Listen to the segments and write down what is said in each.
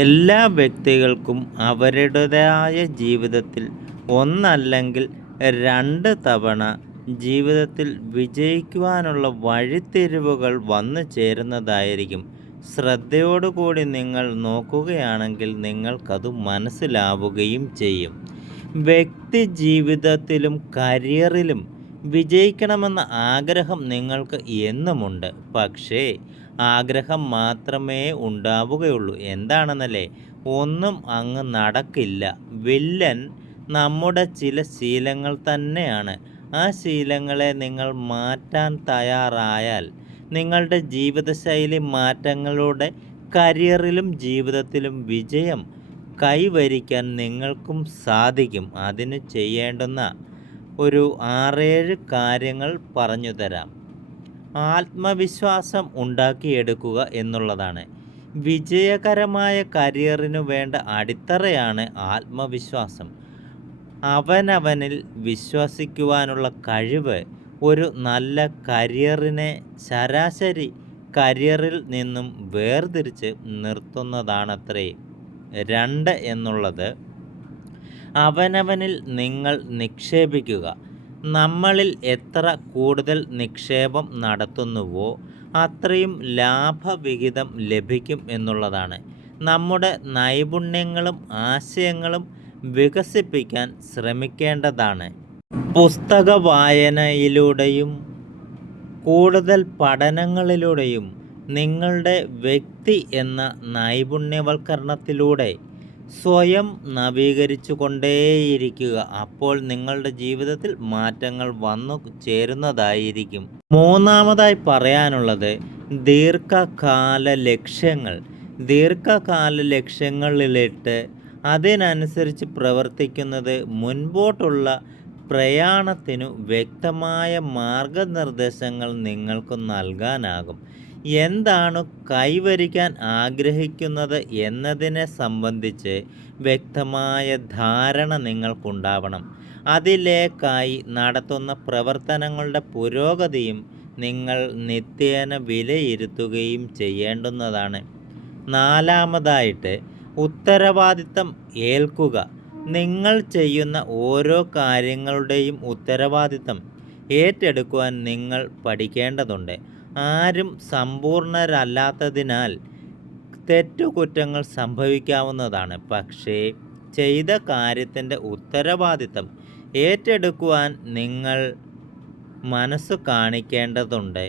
എല്ലാ വ്യക്തികൾക്കും അവരുടേതായ ജീവിതത്തിൽ ഒന്നല്ലെങ്കിൽ രണ്ട് തവണ ജീവിതത്തിൽ വിജയിക്കുവാനുള്ള വഴിത്തിരിവുകൾ വന്നു ചേരുന്നതായിരിക്കും. ശ്രദ്ധയോടുകൂടി നിങ്ങൾ നോക്കുകയാണെങ്കിൽ നിങ്ങൾക്കത് മനസ്സിലാവുകയും ചെയ്യും. വ്യക്തി ജീവിതത്തിലും കരിയറിലും വിജയിക്കണമെന്ന ആഗ്രഹം നിങ്ങൾക്ക് എന്നുമുണ്ട്. പക്ഷേ ആഗ്രഹം മാത്രമേ ഉണ്ടാവുകയുള്ളൂ. എന്താണെന്നല്ലേ? ഒന്നും അങ്ങ് നടക്കില്ല. വില്ലൻ നമ്മുടെ ചില ശീലങ്ങൾ തന്നെയാണ്. ആ ശീലങ്ങളെ നിങ്ങൾ മാറ്റാൻ തയ്യാറായാൽ നിങ്ങളുടെ ജീവിതശൈലി മാറ്റങ്ങളുടെ കരിയറിലും ജീവിതത്തിലും വിജയം കൈവരിക്കാൻ നിങ്ങൾക്കും സാധിക്കും. അതിന് ചെയ്യേണ്ടുന്ന ഒരു ആറേഴ് കാര്യങ്ങൾ പറഞ്ഞു തരാം. ആത്മവിശ്വാസം ഉണ്ടാക്കിയെടുക്കുക എന്നുള്ളതാണ്. വിജയകരമായ കരിയറിനു വേണ്ട അടിത്തറയാണ് ആത്മവിശ്വാസം. അവനവനിൽ വിശ്വസിക്കുവാനുള്ള കഴിവ് ഒരു നല്ല കരിയറിനെ ശരാശരി കരിയറിൽ നിന്നും വേർതിരിച്ച് നിർത്തുന്നതാണത്രേ. രണ്ട് എന്നുള്ളത് അവനവനിൽ നിങ്ങൾ നിക്ഷേപിക്കുക. നമ്മളിൽ എത്ര കൂടുതൽ നിക്ഷേപം നടത്തുന്നുവോ അത്രയും ലാഭവിഹിതം ലഭിക്കും എന്നുള്ളതാണ്. നമ്മുടെ നൈപുണ്യങ്ങളും ആശയങ്ങളും വികസിപ്പിക്കാൻ ശ്രമിക്കേണ്ടതാണ്. പുസ്തക വായനയിലൂടെയും കൂടുതൽ പഠനങ്ങളിലൂടെയും നിങ്ങളുടെ വ്യക്തി എന്ന നൈപുണ്യവൽക്കരണത്തിലൂടെ സ്വയം നവീകരിച്ചു കൊണ്ടേയിരിക്കുക അപ്പോൾ നിങ്ങളുടെ ജീവിതത്തിൽ മാറ്റങ്ങൾ വന്നു ചേരുന്നതായിരിക്കും. മൂന്നാമതായി പറയാനുള്ളത് ദീർഘകാല ലക്ഷ്യങ്ങൾ. ദീർഘകാല ലക്ഷ്യങ്ങളിലിട്ട് അതിനനുസരിച്ച് പ്രവർത്തിക്കുന്നത് മുൻപോട്ടുള്ള പ്രയാണത്തിനു വ്യക്തമായ മാർഗനിർദ്ദേശങ്ങൾ നിങ്ങൾക്ക് നൽകാനാകും. എന്താണ് കൈവരിക്കാൻ ആഗ്രഹിക്കുന്നത് എന്നതിനെ സംബന്ധിച്ച് വ്യക്തമായ ധാരണ നിങ്ങൾക്കുണ്ടാവണം. അതിലേക്കായി നടത്തുന്ന പ്രവർത്തനങ്ങളുടെ പുരോഗതിയും നിങ്ങൾ നിത്യേന വിലയിരുത്തുകയും ചെയ്യേണ്ടുന്നതാണ്. നാലാമതായിട്ട് ഉത്തരവാദിത്തം ഏൽക്കുക. നിങ്ങൾ ചെയ്യുന്ന ഓരോ കാര്യങ്ങളുടെയും ഉത്തരവാദിത്തം ഏറ്റെടുക്കുവാൻ നിങ്ങൾ പഠിക്കേണ്ടതുണ്ട്. ആരും സമ്പൂർണരല്ലാത്തതിനാൽ തെറ്റുകുറ്റങ്ങൾ സംഭവിക്കാവുന്നതാണ്. പക്ഷേ ചെയ്ത കാര്യത്തിന്റെ ഉത്തരവാദിത്തം ഏറ്റെടുക്കുവാൻ നിങ്ങൾ മനസ്സ് കാണിക്കേണ്ടതുണ്ട്.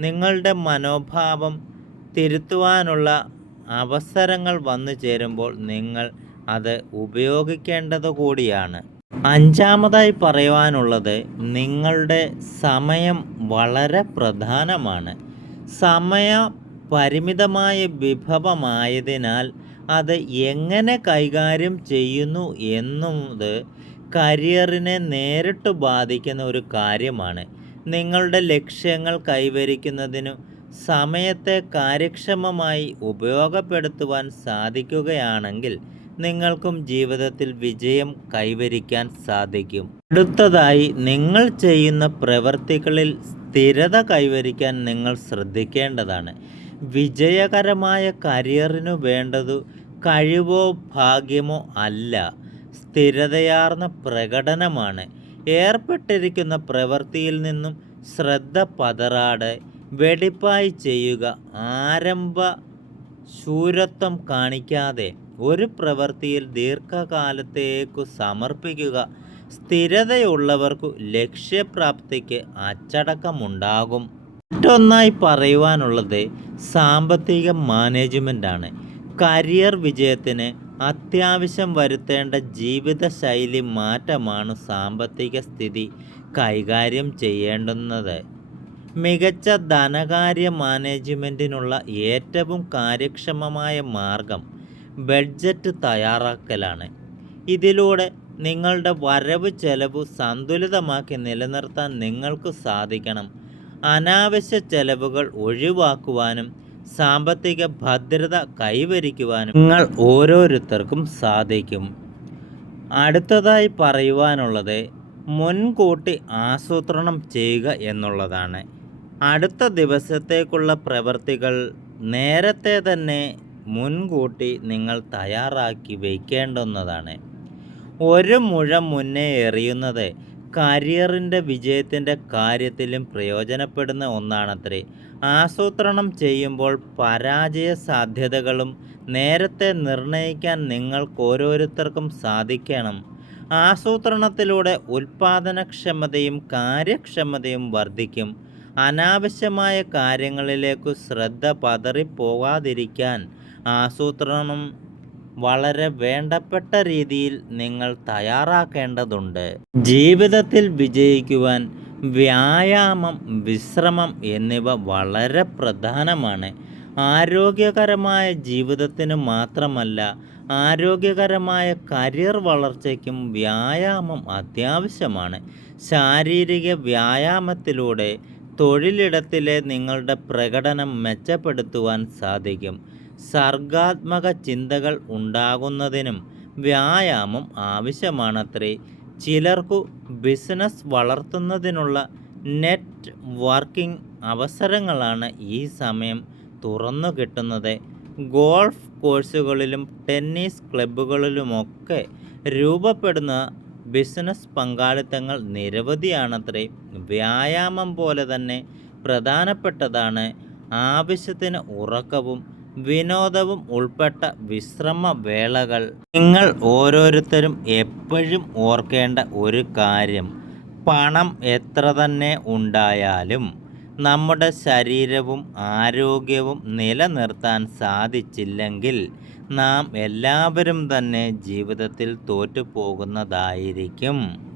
നിങ്ങളുടെ മനോഭാവം തിരുത്തുവാനുള്ള അവസരങ്ങൾ വന്നു ചേരുമ്പോൾ നിങ്ങൾ അത് ഉപയോഗിക്കേണ്ടത് കൂടിയാണ് അഞ്ചാമതായി പറയുവാനുള്ളത് നിങ്ങളുടെ സമയം വളരെ പ്രധാനമാണ്. സമയ പരിമിതമായ വിഭവമായതിനാൽ അത് എങ്ങനെ കൈകാര്യം ചെയ്യുന്നു എന്നത് കരിയറിനെ നേരിട്ട് ബാധിക്കുന്ന ഒരു കാര്യമാണ്. നിങ്ങളുടെ ലക്ഷ്യങ്ങൾ കൈവരിക്കുന്നതിനും സമയത്തെ കാര്യക്ഷമമായി ഉപയോഗപ്പെടുത്തുവാൻ സാധിക്കുകയാണെങ്കിൽ നിങ്ങൾക്കും ജീവിതത്തിൽ വിജയം കൈവരിക്കാൻ സാധിക്കും. അടുത്തതായി നിങ്ങൾ ചെയ്യുന്ന പ്രവൃത്തികളിൽ സ്ഥിരത കൈവരിക്കാൻ നിങ്ങൾ ശ്രദ്ധിക്കേണ്ടതാണ്. വിജയകരമായ കരിയറിനു വേണ്ടതു കഴിവോ ഭാഗ്യമോ അല്ല. സ്ഥിരതയാർന്ന പ്രകടനമാണ്. ഏർപ്പെട്ടിരിക്കുന്ന പ്രവൃത്തിയിൽ നിന്നും ശ്രദ്ധ പതറാടെ വെടിപ്പായി ചെയ്യുക ആരംഭ ശൂരത്വം കാണിക്കാതെ ഒരു പ്രവൃത്തിയിൽ ദീർഘകാലത്തേക്കു സമർപ്പിക്കുക സ്ഥിരതയുള്ളവർക്കു ലക്ഷ്യപ്രാപ്തിക്ക് അച്ചടക്കമുണ്ടാകും. മറ്റൊന്നായി പറയുവാനുള്ളത് സാമ്പത്തിക മാനേജ്മെന്റാണ് കരിയർ വിജയത്തിന് അത്യാവശ്യം വരുത്തേണ്ട ജീവിതശൈലി മാറ്റമാണ് സാമ്പത്തിക സ്ഥിതി കൈകാര്യം ചെയ്യേണ്ടുന്നത്. മികച്ച ധനകാര്യ മാനേജ്മെന്റിനുള്ള ഏറ്റവും കാര്യക്ഷമമായ മാർഗം ബഡ്ജറ്റ് തയ്യാറാക്കലാണ്. ഇതിലൂടെ നിങ്ങളുടെ വരവ് ചെലവ് സന്തുലിതമാക്കി നിലനിർത്താൻ നിങ്ങൾക്ക് സാധിക്കണം. അനാവശ്യ ചെലവുകൾ ഒഴിവാക്കുവാനും സാമ്പത്തിക ഭദ്രത കൈവരിക്കുവാനും നിങ്ങൾ ഓരോരുത്തർക്കും സാധിക്കും. അടുത്തതായി പറയുവാനുള്ളത് മുൻകൂട്ടി ആസൂത്രണം ചെയ്യുക എന്നുള്ളതാണ്. അടുത്ത ദിവസത്തേക്കുള്ള പ്രവൃത്തികൾ നേരത്തെ തന്നെ മുൻകൂട്ടി നിങ്ങൾ തയ്യാറാക്കി വയ്ക്കേണ്ടുന്നതാണ് ഒരു മുഴം മുന്നേ എറിയുന്നത് കരിയറിന്റെ വിജയത്തിന്റെ കാര്യത്തിലും പ്രയോജനപ്പെടുന്ന ഒന്നാണത്രേ. ആസൂത്രണം ചെയ്യുമ്പോൾ പരാജയ സാധ്യതകളും നേരത്തെ നിർണയിക്കാൻ നിങ്ങൾക്ക് ഓരോരുത്തർക്കും സാധിക്കണം. ആസൂത്രണത്തിലൂടെ ഉൽപാദനക്ഷമതയും കാര്യക്ഷമതയും വർദ്ധിക്കും. അനാവശ്യമായ കാര്യങ്ങളിലേക്കു ശ്രദ്ധ പതറിപ്പോകാതിരിക്കാൻ ആസൂത്രണം വളരെ വേണ്ടപ്പെട്ട രീതിയിൽ നിങ്ങൾ തയ്യാറാക്കേണ്ടതുണ്ട്. ജീവിതത്തിൽ വിജയിക്കുവാൻ വ്യായാമം വിശ്രമം എന്നിവ വളരെ പ്രധാനമാണ്. ആരോഗ്യകരമായ ജീവിതത്തിന് മാത്രമല്ല ആരോഗ്യകരമായ കരിയർ വളർച്ചയ്ക്കും വ്യായാമം അത്യാവശ്യമാണ്. ശാരീരിക വ്യായാമത്തിലൂടെ തൊഴിലിടത്തിലെ നിങ്ങളുടെ പ്രകടനം മെച്ചപ്പെടുത്തുവാൻ സാധിക്കും. സർഗാത്മക ചിന്തകൾ ഉണ്ടാകുന്നതിനും വ്യായാമം ആവശ്യമാണത്രേ. ചിലർക്കു ബിസിനസ് വളർത്തുന്നതിനുള്ള നെറ്റ് വർക്കിംഗ് അവസരങ്ങളാണ് ഈ സമയം തുറന്നു കിട്ടുന്നത്. ഗോൾഫ് കോഴ്സുകളിലും ടെന്നീസ് ക്ലബ്ബുകളിലുമൊക്കെ രൂപപ്പെടുന്ന ബിസിനസ് പങ്കാളിത്തങ്ങൾ നിരവധിയാണത്രേ. വ്യായാമം പോലെ തന്നെ പ്രധാനപ്പെട്ടതാണ് ആവശ്യത്തിന് ഉറക്കവും വിനോദവും ഉൾപ്പെട്ട വിശ്രമ വേളകൾ. നിങ്ങൾ ഓരോരുത്തരും എപ്പോഴും ഓർക്കേണ്ട ഒരു കാര്യം. പണം എത്ര തന്നെ ഉണ്ടായാലും നമ്മുടെ ശരീരവും ആരോഗ്യവും നിലനിർത്താൻ സാധിച്ചില്ലെങ്കിൽ നാം എല്ലാവരും തന്നെ ജീവിതത്തിൽ തോറ്റുപോകുന്നതായിരിക്കും.